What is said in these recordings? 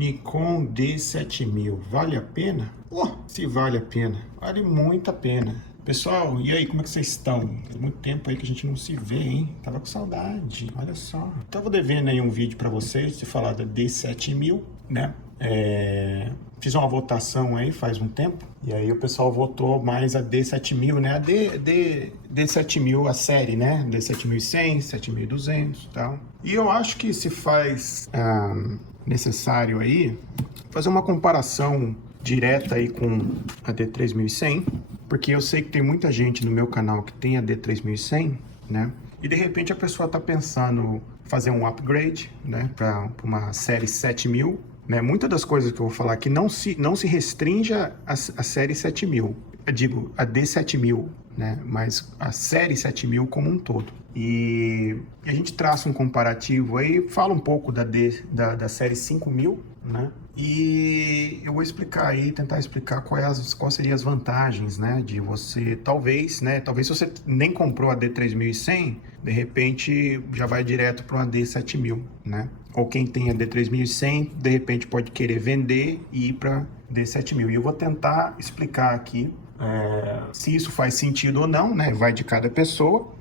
Nikon D7000, vale a pena? Se vale a pena, vale muito a pena. Pessoal, e aí, como é que vocês estão? Faz muito tempo aí que a gente não se vê, hein? Tava com saudade, olha só. Tava devendo aí um vídeo pra vocês, de falar da D7000, né? Fiz uma votação aí faz um tempo, e aí o pessoal votou mais a D7000, né? A D7000, a série, né? D7100, 7200 e tal. E eu acho que se faz necessário aí fazer uma comparação direta aí com a D3100, porque eu sei que tem muita gente no meu canal que tem a D3100, né? E de repente a pessoa tá pensando fazer um upgrade, né, para uma série 7000, né? Muitas das coisas que eu vou falar aqui não se restringe a série 7000, eu digo a D7000, né, mas a série 7000 como um todo. E a gente traça um comparativo aí, fala um pouco da série 5000, né? E eu vou explicar aí, tentar explicar quais seriam as vantagens, né, de você, talvez se você nem comprou a D3100, de repente já vai direto para uma D7000, né? Ou quem tem a D3100, de repente pode querer vender e ir para D7000. E eu vou tentar explicar aqui se isso faz sentido ou não, né? Vai de cada pessoa.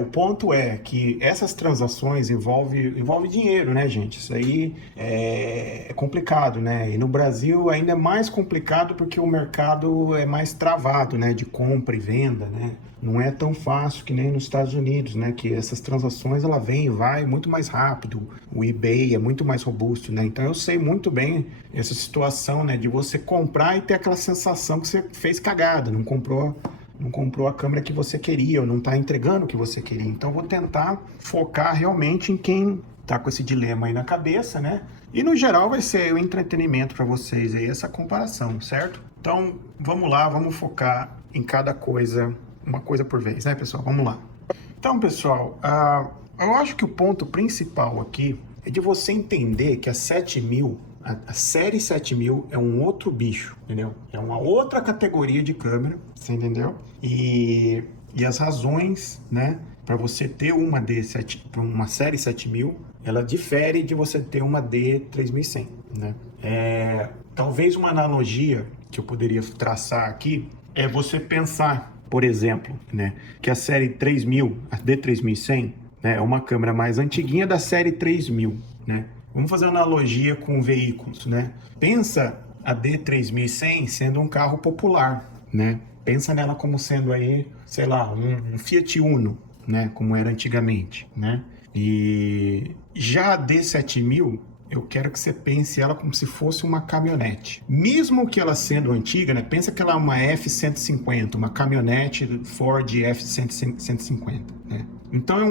O ponto é que essas transações envolvem dinheiro, né, gente? Isso aí é complicado, né? E no Brasil ainda é mais complicado porque o mercado é mais travado, né? De compra e venda, né? Não é tão fácil que nem nos Estados Unidos, né? Que essas transações, ela vem e vai muito mais rápido. O eBay é muito mais robusto, né? Então eu sei muito bem essa situação, né? De você comprar e ter aquela sensação que você fez cagada, não comprou a câmera que você queria, ou não está entregando o que você queria. Então, eu vou tentar focar realmente em quem está com esse dilema aí na cabeça, né? E, no geral, vai ser o entretenimento para vocês aí, essa comparação, certo? Então, vamos lá, vamos focar em cada coisa, uma coisa por vez, né, pessoal? Vamos lá. Então, pessoal, eu acho que o ponto principal aqui é de você entender que a 7000... A série 7000 é um outro bicho, entendeu? É uma outra categoria de câmera, você entendeu? E as razões, né, para você ter uma uma série 7000, ela difere de você ter uma D3100, né? Talvez uma analogia que eu poderia traçar aqui é você pensar, por exemplo, né, que a série 3000, a D3100, né, é uma câmera mais antiguinha da série 3000, né? Vamos fazer uma analogia com veículos, né? Pensa a D3100 sendo um carro popular, né? Pensa nela como sendo aí, sei lá, um Fiat Uno, né? Como era antigamente, né? E já a D7000, eu quero que você pense ela como se fosse uma caminhonete. Mesmo que ela sendo antiga, né? Pensa que ela é uma F-150, uma caminhonete Ford F-150, né? Então é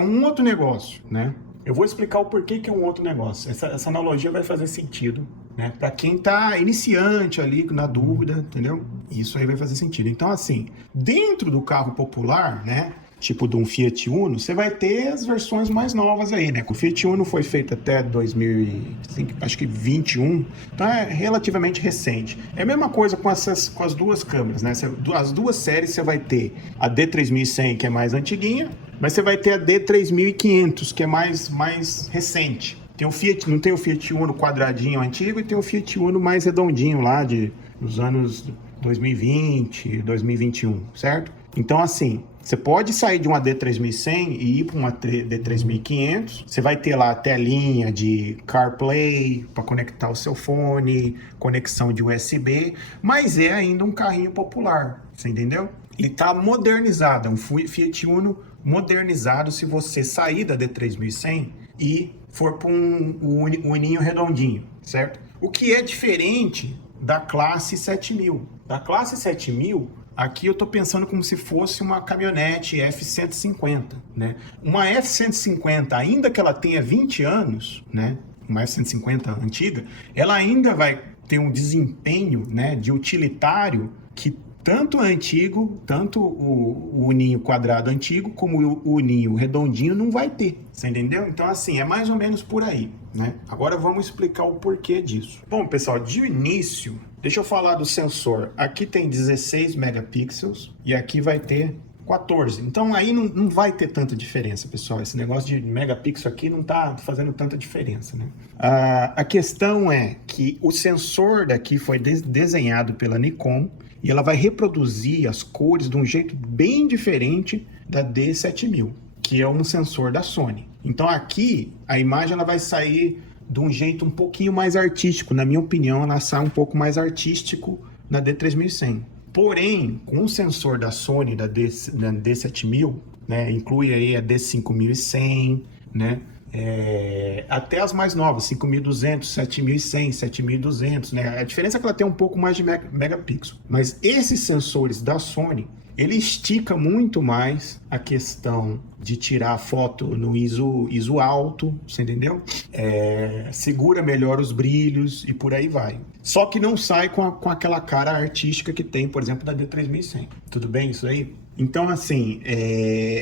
um outro negócio, né? Eu vou explicar o porquê que é um outro negócio. Essa analogia vai fazer sentido, né? Para quem tá iniciante ali, na dúvida, entendeu? Isso aí vai fazer sentido. Então, assim, dentro do carro popular, né? Tipo de um Fiat Uno, você vai ter as versões mais novas aí, né? O Fiat Uno foi feito até 2021, então é relativamente recente. É a mesma coisa com as duas câmeras, né? As duas séries você vai ter a D3100, que é mais antiguinha, mas você vai ter a D3500, que é mais recente. Não tem o Fiat Uno quadradinho antigo e tem o Fiat Uno mais redondinho lá dos anos 2020, 2021, certo? Então, assim, você pode sair de uma D3100 e ir para uma D3500. Você vai ter lá a telinha de CarPlay para conectar o seu fone, conexão de USB, mas é ainda um carrinho popular, você entendeu? Ele está modernizado, é um Fiat Uno modernizado se você sair da D3100 e for para um uninho redondinho, certo? O que é diferente da classe 7000. Da classe 7000, aqui eu estou pensando como se fosse uma caminhonete F-150, né? Uma F-150, ainda que ela tenha 20 anos, né? Uma F-150 antiga, ela ainda vai ter um desempenho, né, de utilitário que tanto antigo, tanto o uninho quadrado antigo, como o uninho redondinho não vai ter, você entendeu? Então, assim, é mais ou menos por aí, né? Agora vamos explicar o porquê disso. Bom, pessoal, de início, deixa eu falar do sensor. Aqui tem 16 megapixels e aqui vai ter 14. Então aí não vai ter tanta diferença, pessoal. Esse negócio de megapixel aqui não tá fazendo tanta diferença, né? A questão é que o sensor daqui foi desenhado pela Nikon e ela vai reproduzir as cores de um jeito bem diferente da D7000, que é um sensor da Sony. Então aqui a imagem ela vai sair de um jeito um pouquinho mais artístico. Na minha opinião, ela sai um pouco mais artístico na D3100. Porém, com o sensor da Sony, da D7000, né, inclui aí a D5100, né, até as mais novas, 5200, 7100, 7200, né, a diferença é que ela tem um pouco mais de megapixel. Mas esses sensores da Sony, ele estica muito mais a questão de tirar foto no ISO alto, você entendeu? Segura melhor os brilhos e por aí vai. Só que não sai com aquela cara artística que tem, por exemplo, da D3100. Tudo bem isso aí? Então, assim,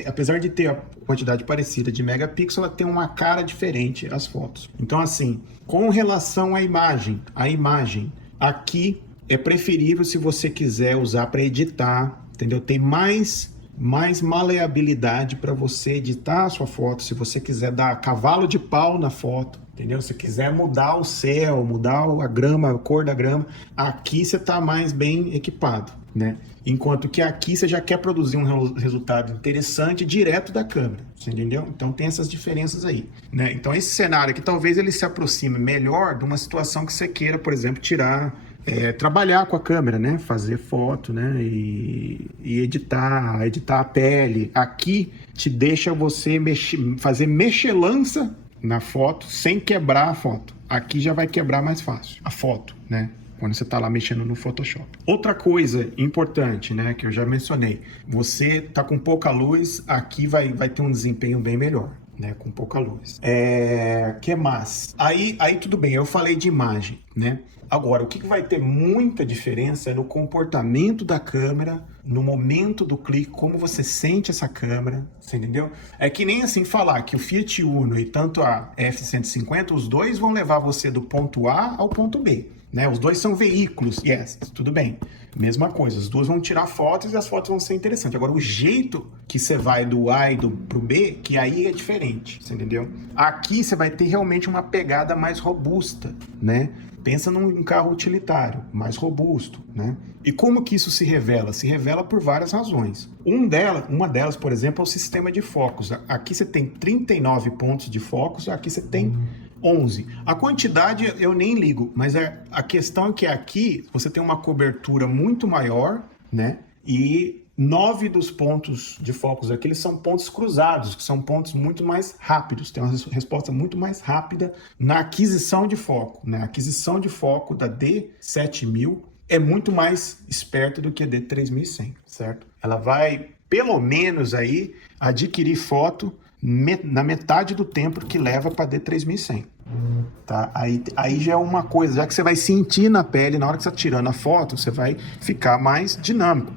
apesar de ter a quantidade parecida de megapixel, ela tem uma cara diferente as fotos. Então, assim, com relação à imagem, aqui é preferível se você quiser usar para editar, entendeu? Tem mais maleabilidade para você editar a sua foto, se você quiser dar cavalo de pau na foto, entendeu? Se quiser mudar o céu, mudar a grama, a cor da grama, aqui você está mais bem equipado, né? Enquanto que aqui você já quer produzir um resultado interessante direto da câmera, você entendeu? Então tem essas diferenças aí, né? Então esse cenário aqui talvez ele se aproxime melhor de uma situação que você queira, por exemplo, trabalhar com a câmera, né? Fazer foto, né? E editar a pele. Aqui te deixa você fazer mexelança na foto sem quebrar a foto. Aqui já vai quebrar mais fácil a foto, né? Quando você está lá mexendo no Photoshop. Outra coisa importante, né? Que eu já mencionei. Você tá com pouca luz, aqui vai ter um desempenho bem melhor, né, com pouca luz. Que mais? Aí tudo bem, eu falei de imagem, né? Agora, o que vai ter muita diferença é no comportamento da câmera, no momento do clique, como você sente essa câmera, você entendeu? É que nem assim falar que o Fiat Uno e tanto a F-150, os dois vão levar você do ponto A ao ponto B, né? Os dois são veículos, tudo bem. Mesma coisa, as duas vão tirar fotos e as fotos vão ser interessantes. Agora, o jeito que você vai do A e pro B, que aí é diferente, você entendeu? Aqui você vai ter realmente uma pegada mais robusta, né? Pensa num carro utilitário, mais robusto, né? E como que isso se revela? Se revela por várias razões. Uma delas, por exemplo, é o sistema de focos. Aqui você tem 39 pontos de focos, aqui você tem 11. A quantidade eu nem ligo, mas a questão é que aqui você tem uma cobertura muito maior, né? E 9 dos pontos de focos aqui, eles são pontos cruzados, que são pontos muito mais rápidos, tem uma resposta muito mais rápida na aquisição de foco, né? A aquisição de foco da D7000 é muito mais esperta do que a D3100, certo? Ela vai, pelo menos aí, adquirir foto na metade do tempo que leva para D3100. Tá? Aí já é uma coisa, já que você vai sentir na pele, na hora que você está tirando a foto, você vai ficar mais dinâmico,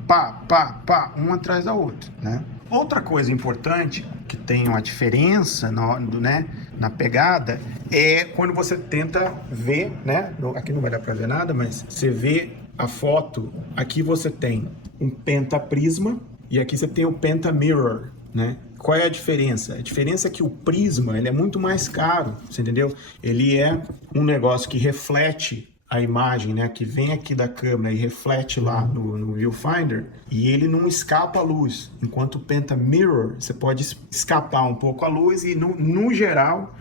uma atrás da outra, né? Outra coisa importante, que tem uma diferença na pegada, é quando você tenta ver, né? Aqui não vai dar para ver nada, mas você vê a foto, aqui você tem um pentaprisma e aqui você tem o pentamirror, né? Qual é a diferença? A diferença é que o prisma ele é muito mais caro, você entendeu? Ele é um negócio que reflete a imagem, né, que vem aqui da câmera e reflete lá no viewfinder, e ele não escapa a luz, enquanto o pentamirror, você pode escapar um pouco a luz e no geral,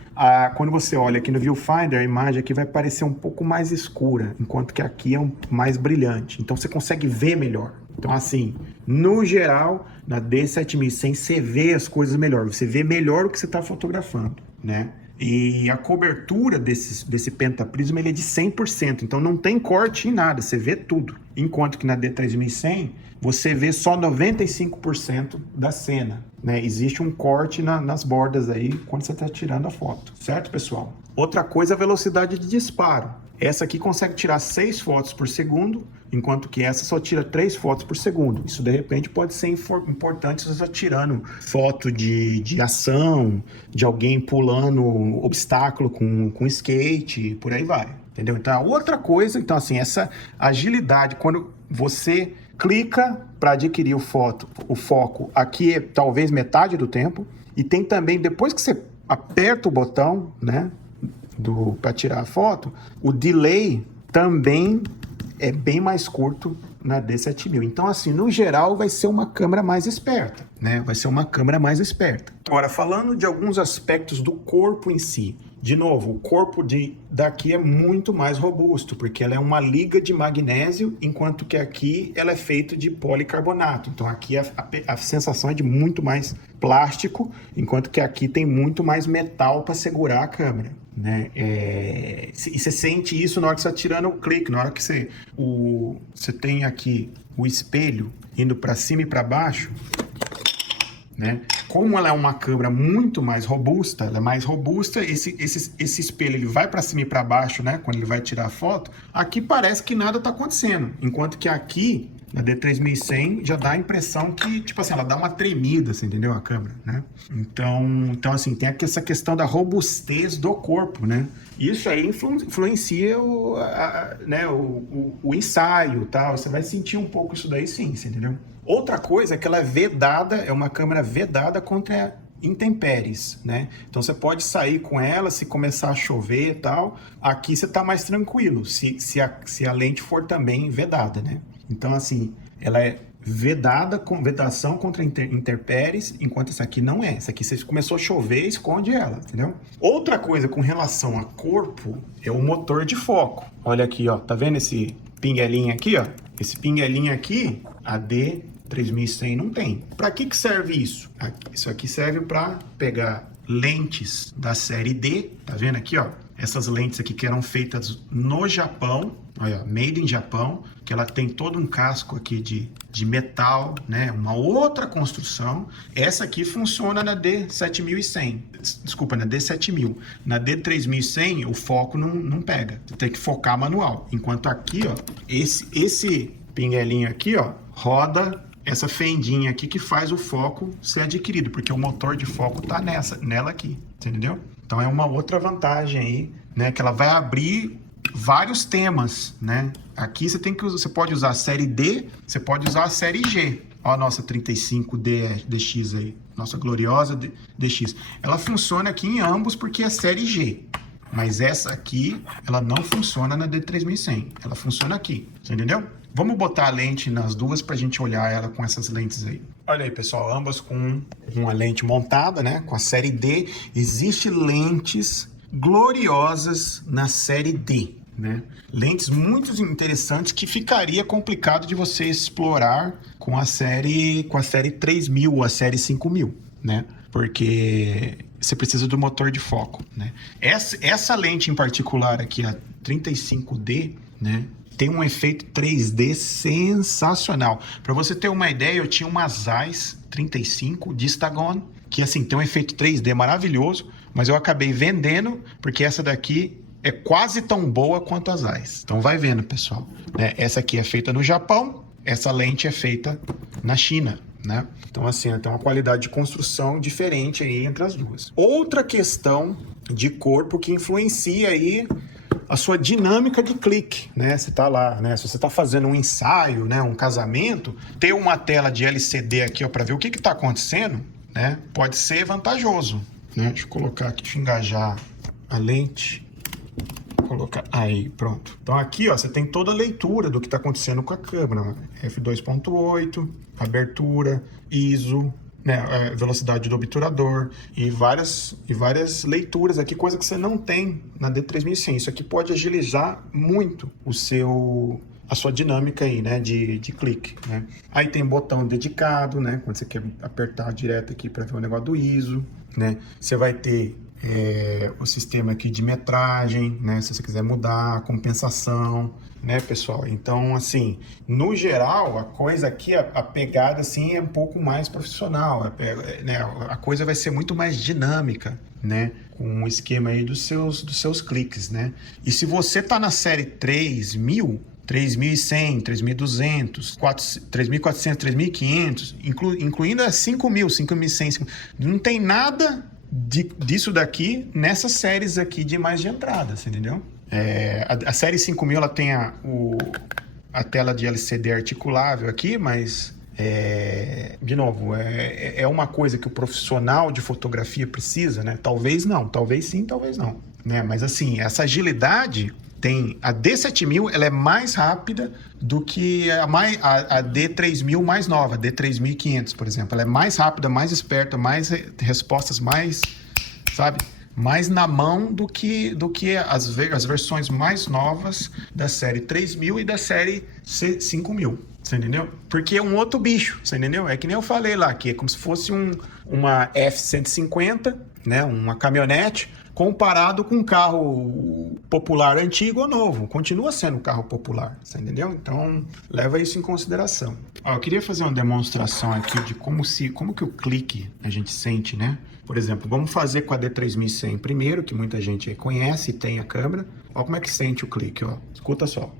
quando você olha aqui no viewfinder, a imagem aqui vai parecer um pouco mais escura, enquanto que aqui é mais brilhante, então você consegue ver melhor. Então, assim, no geral, na D7100 você vê as coisas melhor, você vê melhor o que você está fotografando, né? E a cobertura desse pentaprisma ele é de 100%, então não tem corte em nada, você vê tudo. Enquanto que na D3100 você vê só 95% da cena, né? Existe um corte nas bordas aí quando você está tirando a foto, certo, pessoal? Outra coisa é a velocidade de disparo. Essa aqui consegue tirar 6 fotos por segundo, enquanto que essa só tira 3 fotos por segundo. Isso, de repente, pode ser importante se você está tirando foto de ação, de alguém pulando obstáculo com skate, por aí vai, entendeu? Então, outra coisa, então, assim, essa agilidade, quando você clica para adquirir o foco aqui é talvez metade do tempo, e tem também, depois que você aperta o botão, né, para tirar a foto, o delay também é bem mais curto na D7000. Então, assim, no geral, vai ser uma câmera mais esperta, né? Vai ser uma câmera mais esperta. Agora, falando de alguns aspectos do corpo em si. De novo, o corpo daqui é muito mais robusto, porque ela é uma liga de magnésio, enquanto que aqui ela é feita de policarbonato. Então, aqui a sensação é de muito mais plástico, enquanto que aqui tem muito mais metal para segurar a câmera, né? E você sente isso na hora que você está tirando o clique, na hora que você tem aqui o espelho indo para cima e para baixo, né? Como ela é uma câmera muito mais robusta, ela é mais robusta, esse espelho ele vai para cima e para baixo, né? Quando ele vai tirar a foto, aqui parece que nada está acontecendo, enquanto que aqui na D3100 já dá a impressão que, tipo assim, ela dá uma tremida, você entendeu? A câmera, né? Então assim, tem essa questão da robustez do corpo, né? Isso aí influencia o ensaio, tal. Você vai sentir um pouco isso daí, sim, você entendeu? Outra coisa é que ela é vedada, é uma câmera vedada contra intempéries, né? Então você pode sair com ela se começar a chover e tal. Aqui você tá mais tranquilo, se a lente for também vedada, né? Então, assim, ela é vedada, com vedação contra intempéries, enquanto essa aqui não é. Essa aqui, se começou a chover, esconde ela, entendeu? Outra coisa com relação a corpo é o motor de foco. Olha aqui, ó, tá vendo esse pinguelinho aqui, ó? Esse pinguelinho aqui, a D3100 não tem. Para que serve isso? Isso aqui serve para pegar lentes da série D, tá vendo aqui, ó? Essas lentes aqui que eram feitas no Japão, olha, made in Japão, que ela tem todo um casco aqui de metal, né? Uma outra construção. Essa aqui funciona na D7100, desculpa, na D7000. Na D3100 o foco não pega, você tem que focar manual. Enquanto aqui, ó, esse pinguelinho aqui, ó, roda essa fendinha aqui que faz o foco ser adquirido, porque o motor de foco tá nela aqui, você entendeu? Então é uma outra vantagem aí, né? Que ela vai abrir vários temas, né? Aqui você pode usar a série D, você pode usar a série G. Ó a nossa 35DX aí, nossa gloriosa DX. Ela funciona aqui em ambos porque é série G. Mas essa aqui, ela não funciona na D3100. Ela funciona aqui, você entendeu? Vamos botar a lente nas duas para a gente olhar ela com essas lentes aí. Olha aí, pessoal, ambas com uma lente montada, né? Com a série D. Existem lentes gloriosas na série D, né? Lentes muito interessantes que ficaria complicado de você explorar com a série 3000 ou a série 5000, né? Porque você precisa do motor de foco, né? Essa lente em particular aqui, a 35D, né? Tem um efeito 3D sensacional. Para você ter uma ideia, eu tinha uma Zeiss 35 Distagon, que assim, tem um efeito 3D maravilhoso, mas eu acabei vendendo, porque essa daqui é quase tão boa quanto a Zeiss. Então vai vendo, pessoal, né? Essa aqui é feita no Japão, essa lente é feita na China, né? Então assim, tem uma qualidade de construção diferente aí entre as duas. Outra questão de corpo que influencia aí a sua dinâmica de clique, né? Você tá lá, né? Se você tá fazendo um ensaio, né? Um casamento, ter uma tela de LCD aqui, ó, para ver o que tá acontecendo, né? Pode ser vantajoso, né? Deixa eu colocar aqui, deixa eu engajar a lente. Colocar aí, pronto. Então aqui, ó, você tem toda a leitura do que está acontecendo com a câmera. F2.8, abertura, ISO, né, velocidade do obturador e várias leituras aqui, coisa que você não tem na D3100. Isso aqui pode agilizar muito a sua dinâmica aí, né, de clique, né? Aí tem botão dedicado, né, quando você quer apertar direto aqui para ver o negócio do ISO, né? Você vai ter o sistema aqui de metragem, né? Se você quiser mudar, a compensação, né, pessoal? Então, assim, no geral, a coisa aqui, a pegada, assim, é um pouco mais profissional, né? A coisa vai ser muito mais dinâmica, né? Com o esquema aí dos seus cliques, né? E se você tá na série 3000, 3.100, 3.200, 3.400, 3.500, incluindo a 5.000, 5.100, não tem nada disso daqui nessas séries aqui de mais de entrada, você entendeu? A série 5000 ela tem a a tela de LCD articulável aqui, mas... de novo, é uma coisa que o profissional de fotografia precisa, né? Talvez não, talvez sim, talvez não, né? Mas assim, essa agilidade tem... A D7000, ela é mais rápida do que a D3000 mais nova, a D3500, por exemplo. Ela é mais rápida, mais esperta, mais respostas mais, sabe? Mais na mão do que as versões mais novas da série 3000 e da série 5000. Você entendeu? Porque é um outro bicho, você entendeu? É que nem eu falei lá, que é como se fosse uma F-150, né? Uma caminhonete, comparado com um carro popular antigo ou novo. Continua sendo um carro popular, você entendeu? Então, leva isso em consideração. Ó, eu queria fazer uma demonstração aqui de como que o clique a gente sente, né? Por exemplo, vamos fazer com a D3100 primeiro, que muita gente conhece e tem a câmera. Ó como é que sente o clique, ó. Escuta só.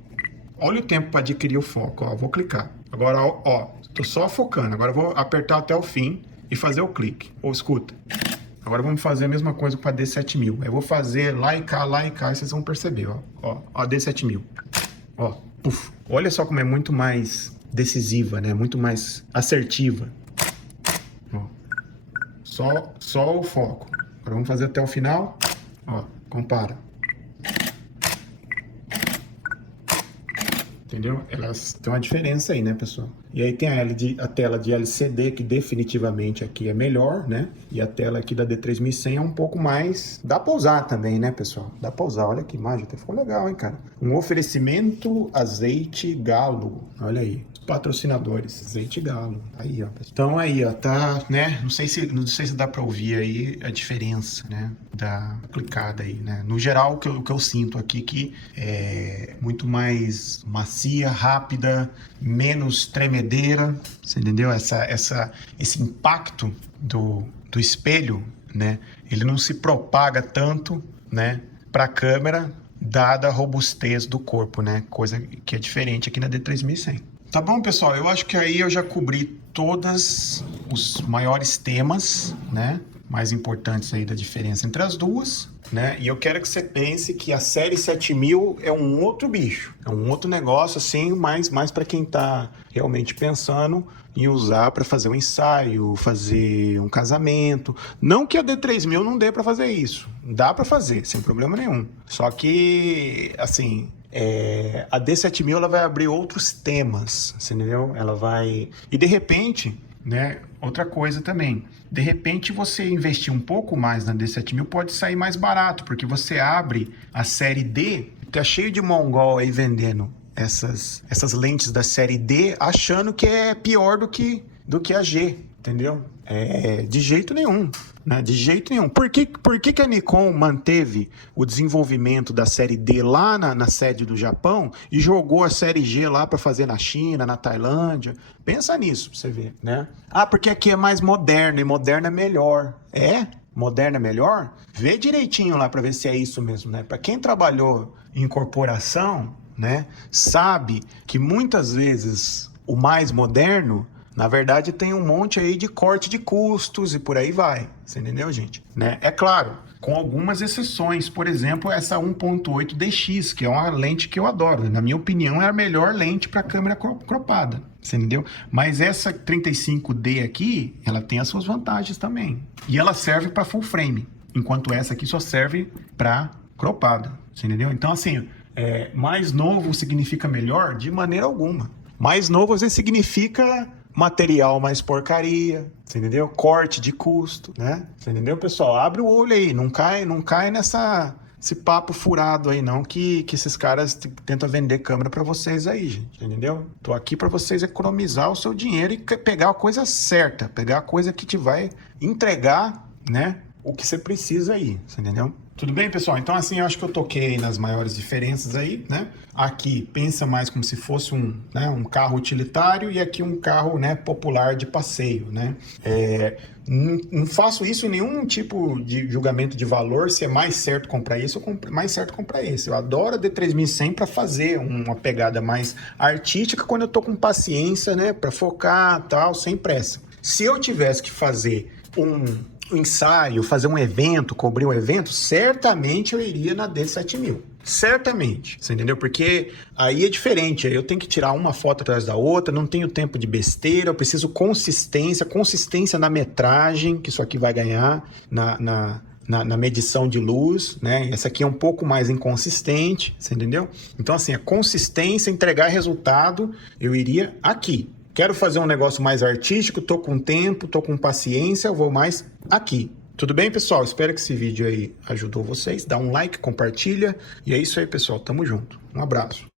Olha o tempo para adquirir o foco, ó. Vou clicar. Agora, ó, tô só focando. Agora eu vou apertar até o fim e fazer o clique. Ou escuta. Agora vamos fazer a mesma coisa com a D7000. Eu vou fazer lá e cá, e vocês vão perceber, ó. Ó, a D7000. Ó, puf. Olha só como é muito mais decisiva, né? Muito mais assertiva. Ó. Só o foco. Agora vamos fazer até o final. Ó, compara. Entendeu? Elas têm uma diferença aí, né, pessoal? E aí tem a tela de LCD, que definitivamente aqui é melhor, né? E a tela aqui da D3100 é um pouco mais... Dá pra usar também, né, pessoal? Dá pra usar. Olha que imagem, até ficou legal, hein, cara? Um oferecimento Azeite Galo. Olha aí. Patrocinadores, Azeite Galo. Aí, ó. Então aí, ó, tá, né? Não sei se dá pra ouvir aí a diferença, né? Da clicada aí, né? No geral, o que eu sinto aqui que é muito mais macia, rápida, menos tremedeira, você entendeu? Esse impacto do espelho, né? Ele não se propaga tanto, né? Pra câmera, dada a robustez do corpo, né? Coisa que é diferente aqui na D3100. Tá bom, pessoal? Eu acho que aí eu já cobri todos os maiores temas, né? Mais importantes aí da diferença entre as duas, né? E eu quero que você pense que a série 7000 é um outro bicho, é um outro negócio, assim, mais para quem tá realmente pensando em usar para fazer um ensaio, fazer um casamento. Não que a D3000 não dê para fazer isso, dá para fazer, sem problema nenhum. Só que, assim... a D7000 ela vai abrir outros temas, você entendeu? Ela vai... E de repente, né? Outra coisa também, de repente você investir um pouco mais na D7000 pode sair mais barato, porque você abre a série D, tá cheio de mongol aí vendendo essas lentes da série D, achando que é pior do que a G, entendeu? De jeito nenhum, né? De jeito nenhum. Por que a Nikon manteve o desenvolvimento da série D lá na sede do Japão e jogou a série G lá para fazer na China, na Tailândia? Pensa nisso pra você ver, né? Ah, porque aqui é mais moderno e moderno é melhor. Moderno é melhor? Vê direitinho lá para ver se é isso mesmo, né? Para quem trabalhou em corporação, né, sabe que muitas vezes o mais moderno, na verdade, tem um monte aí de corte de custos e por aí vai. Você entendeu, gente? Né? É claro, com algumas exceções. Por exemplo, essa 1.8 DX, que é uma lente que eu adoro. Na minha opinião, é a melhor lente para câmera cropada. Você entendeu? Mas essa 35D aqui, ela tem as suas vantagens também. E ela serve para full frame, enquanto essa aqui só serve para cropada. Você entendeu? Então, assim, mais novo significa melhor? De maneira alguma. Mais novo, às vezes, significa material mais porcaria, você entendeu? Corte de custo, né? Você entendeu, pessoal? Abre o olho aí, não cai esse papo furado aí não, que esses caras tentam vender câmera pra vocês aí, gente, entendeu? Tô aqui pra vocês economizar o seu dinheiro e pegar a coisa certa, pegar a coisa que te vai entregar, né, o que você precisa aí, você entendeu? Tudo bem, pessoal? Então, assim, eu acho que eu toquei nas maiores diferenças aí, né? Aqui, pensa mais como se fosse um carro utilitário e aqui um carro, né, popular de passeio, né? Não faço isso em nenhum tipo de julgamento de valor, se é mais certo comprar esse ou mais certo comprar esse. Eu adoro a D3100 para fazer uma pegada mais artística quando eu tô com paciência, né? Para focar, tal, sem pressa. Se eu tivesse que fazer um ensaio, fazer um evento, cobrir um evento, certamente eu iria na D7000. Certamente, você entendeu? Porque aí é diferente, aí eu tenho que tirar uma foto atrás da outra, não tenho tempo de besteira, eu preciso consistência na metragem, que isso aqui vai ganhar na medição de luz, né? Essa aqui é um pouco mais inconsistente, você entendeu? Então, assim, a consistência, entregar resultado, eu iria aqui. Quero fazer um negócio mais artístico, tô com tempo, tô com paciência, eu vou mais aqui. Tudo bem, pessoal? Espero que esse vídeo aí ajudou vocês. Dá um like, compartilha. E é isso aí, pessoal. Tamo junto. Um abraço.